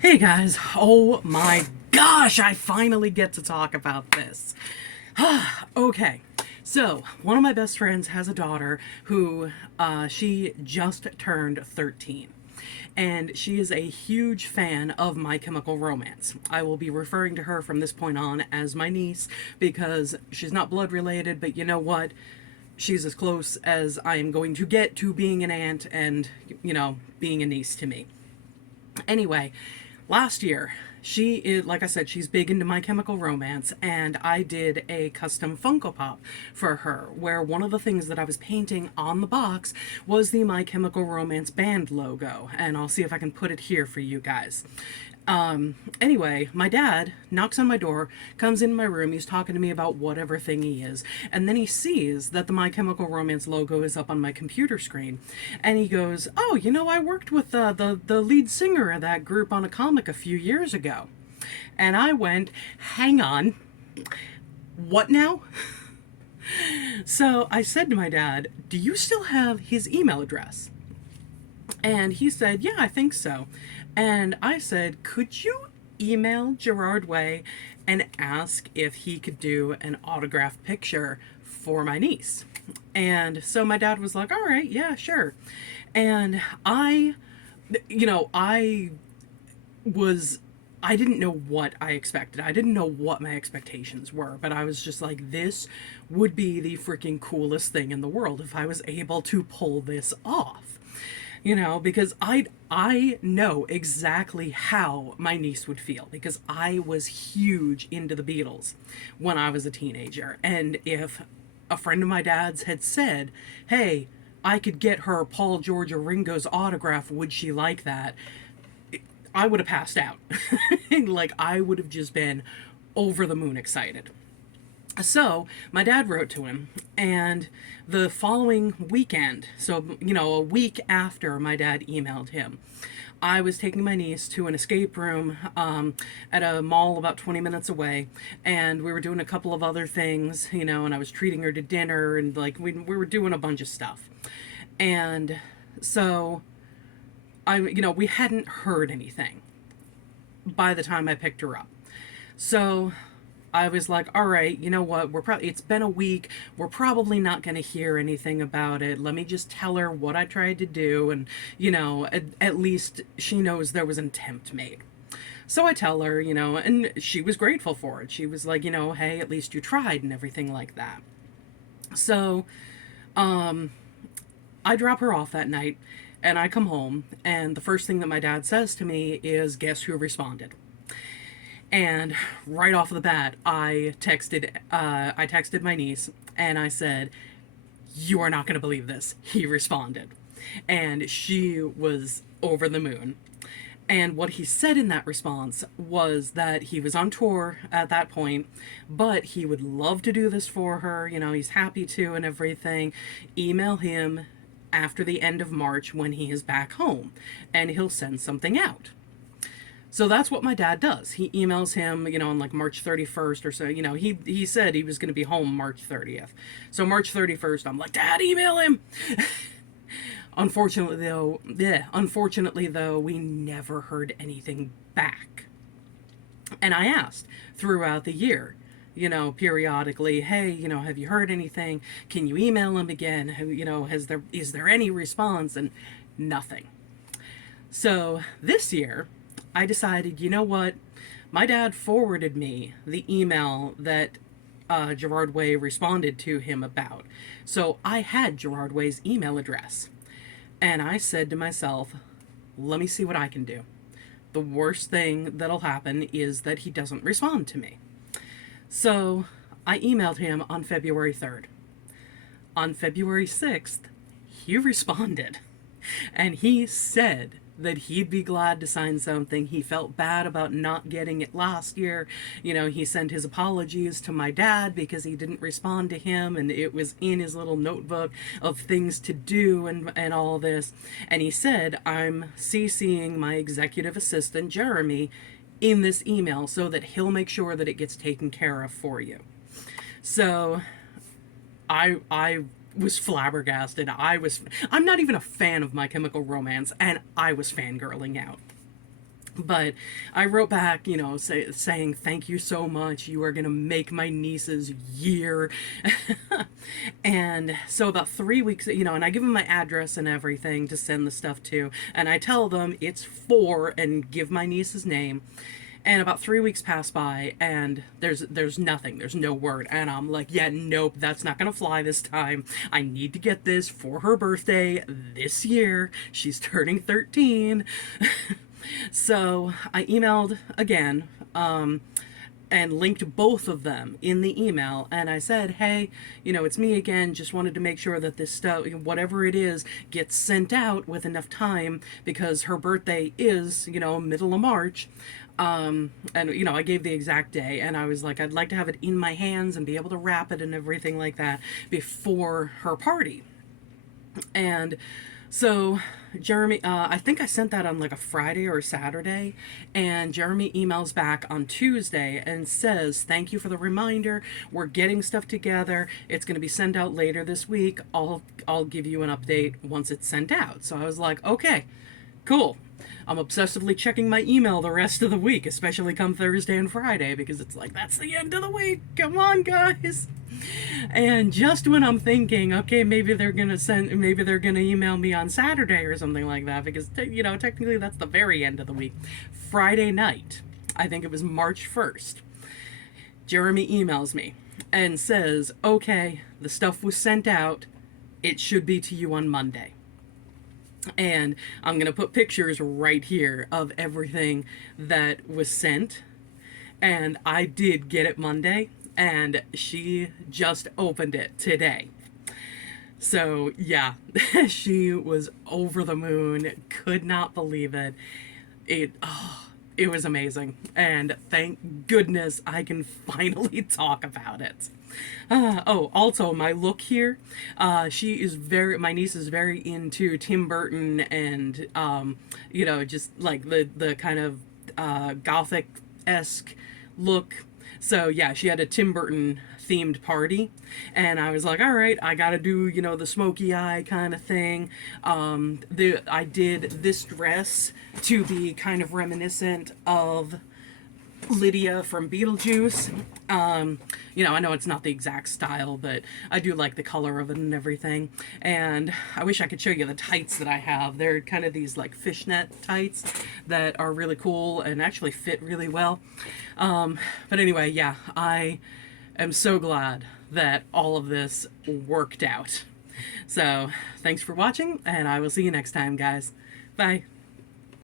Hey guys, oh my gosh, I finally get to talk about this. Okay, so one of my best friends has a daughter who she just turned 13. And she is a huge fan of My Chemical Romance. I will be referring to her from this point on as my niece because she's not blood related, but you know what? She's as close as I am going to get to being an aunt and, being a niece to me. Anyway, last year, she is, like I said, she's big into My Chemical Romance, and I did a custom Funko Pop for her, where one of the things that I was painting on the box was the My Chemical Romance band logo, and I'll see if I can put it here for you guys. Anyway, my dad knocks on my door, comes in my room, he's talking to me about whatever thing he is, and then he sees that the My Chemical Romance logo is up on my computer screen, and he goes, "Oh, I worked with the lead singer of that group on a comic a few years ago." And I went, "Hang on, what now?" So I said to my dad, "Do you still have his email address?" And he said, "Yeah, I think so." And I said, "Could you email Gerard Way and ask if he could do an autographed picture for my niece?" And so my dad was like, "All right, yeah, sure." And I was I didn't know what I expected. I didn't know what my expectations were, but I was just like, this would be the freaking coolest thing in the world if I was able to pull this off. Because I know exactly how my niece would feel because I was huge into the Beatles when I was a teenager. And if a friend of my dad's had said, "Hey, I could get her Paul, George, or Ringo's autograph, would she like that?" I would have passed out. Like, I would have just been over the moon excited. So my dad wrote to him, and the following weekend, so, a week after my dad emailed him, I was taking my niece to an escape room at a mall about 20 minutes away, and we were doing a couple of other things, and I was treating her to dinner, and like we were doing a bunch of stuff. And so we hadn't heard anything by the time I picked her up. So I was like, all right, you know what? It's been a week. We're probably not going to hear anything about it. Let me just tell her what I tried to do. And, at least she knows there was an attempt made. So I tell her, and she was grateful for it. She was like, "Hey, at least you tried," and everything like that. So, I drop her off that night and I come home, and the first thing that my dad says to me is, "Guess who responded?" And right off the bat, I texted my niece and I said, "You are not going to believe this. He responded." And she was over the moon. And what he said in that response was that he was on tour at that point, but he would love to do this for her. He's happy to and everything. Email him after the end of March when he is back home, and he'll send something out. So that's what my dad does. He emails him, on like March 31st or so. He said he was going to be home March 30th. So March 31st, I'm like, "Dad, email him." Unfortunately though, we never heard anything back. And I asked throughout the year, periodically, "Hey, have you heard anything? Can you email him again? Is there any response?" And nothing. So this year, I decided, you know what? My dad forwarded me the email that Gerard Way responded to him about. So I had Gerard Way's email address. And I said to myself, let me see what I can do. The worst thing that'll happen is that he doesn't respond to me. So I emailed him on February 3rd. On February 6th, he responded. And he said that he'd be glad to sign something. He felt bad about not getting it last year. He sent his apologies to my dad because he didn't respond to him, and it was in his little notebook of things to do and all this. And he said, "I'm CCing my executive assistant, Jeremy, in this email so that he'll make sure that it gets taken care of for you." So I was flabbergasted. I'm not even a fan of My Chemical Romance, and I was fangirling out. But I wrote back, saying thank you so much. You are going to make my niece's year. And so about 3 weeks, and I give them my address and everything to send the stuff to. And I tell them it's for and give my niece's name. And about 3 weeks pass by, and there's nothing. There's no word. And I'm like, yeah, nope, that's not gonna fly this time. I need to get this for her birthday this year. She's turning 13. So I emailed again, and linked both of them in the email. And I said, hey, it's me again. Just wanted to make sure that this stuff, whatever it is, gets sent out with enough time because her birthday is, middle of March. And I gave the exact day, and I was like, I'd like to have it in my hands and be able to wrap it and everything like that before her party. And so Jeremy, I think I sent that on like a Friday or a Saturday, and Jeremy emails back on Tuesday and says, "Thank you for the reminder. We're getting stuff together. It's going to be sent out later this week. I'll give you an update once it's sent out." So I was like, "Okay, cool." I'm obsessively checking my email the rest of the week, especially come Thursday and Friday, because it's like, that's the end of the week. Come on, guys. And just when I'm thinking, okay, maybe they're going to email me on Saturday or something like that, because, technically that's the very end of the week. Friday night, I think it was March 1st, Jeremy emails me and says, okay, the stuff was sent out. It should be to you on Monday. And I'm going to put pictures right here of everything that was sent. And I did get it Monday, and she just opened it today. So, yeah, she was over the moon, could not believe it. It was amazing. And thank goodness I can finally talk about it. Also, my look here, my niece is very into Tim Burton and, just like the kind of gothic-esque look. So yeah, she had a Tim Burton themed party, and I was like, all right, I gotta do, the smoky eye kind of thing. I did this dress to be kind of reminiscent of Lydia from Beetlejuice. I know it's not the exact style, but I do like the color of it and everything. And I wish I could show you the tights that I have. They're kind of these like fishnet tights that are really cool and actually fit really well. But anyway, yeah, I am so glad that all of this worked out. So thanks for watching, and I will see you next time, guys. Bye.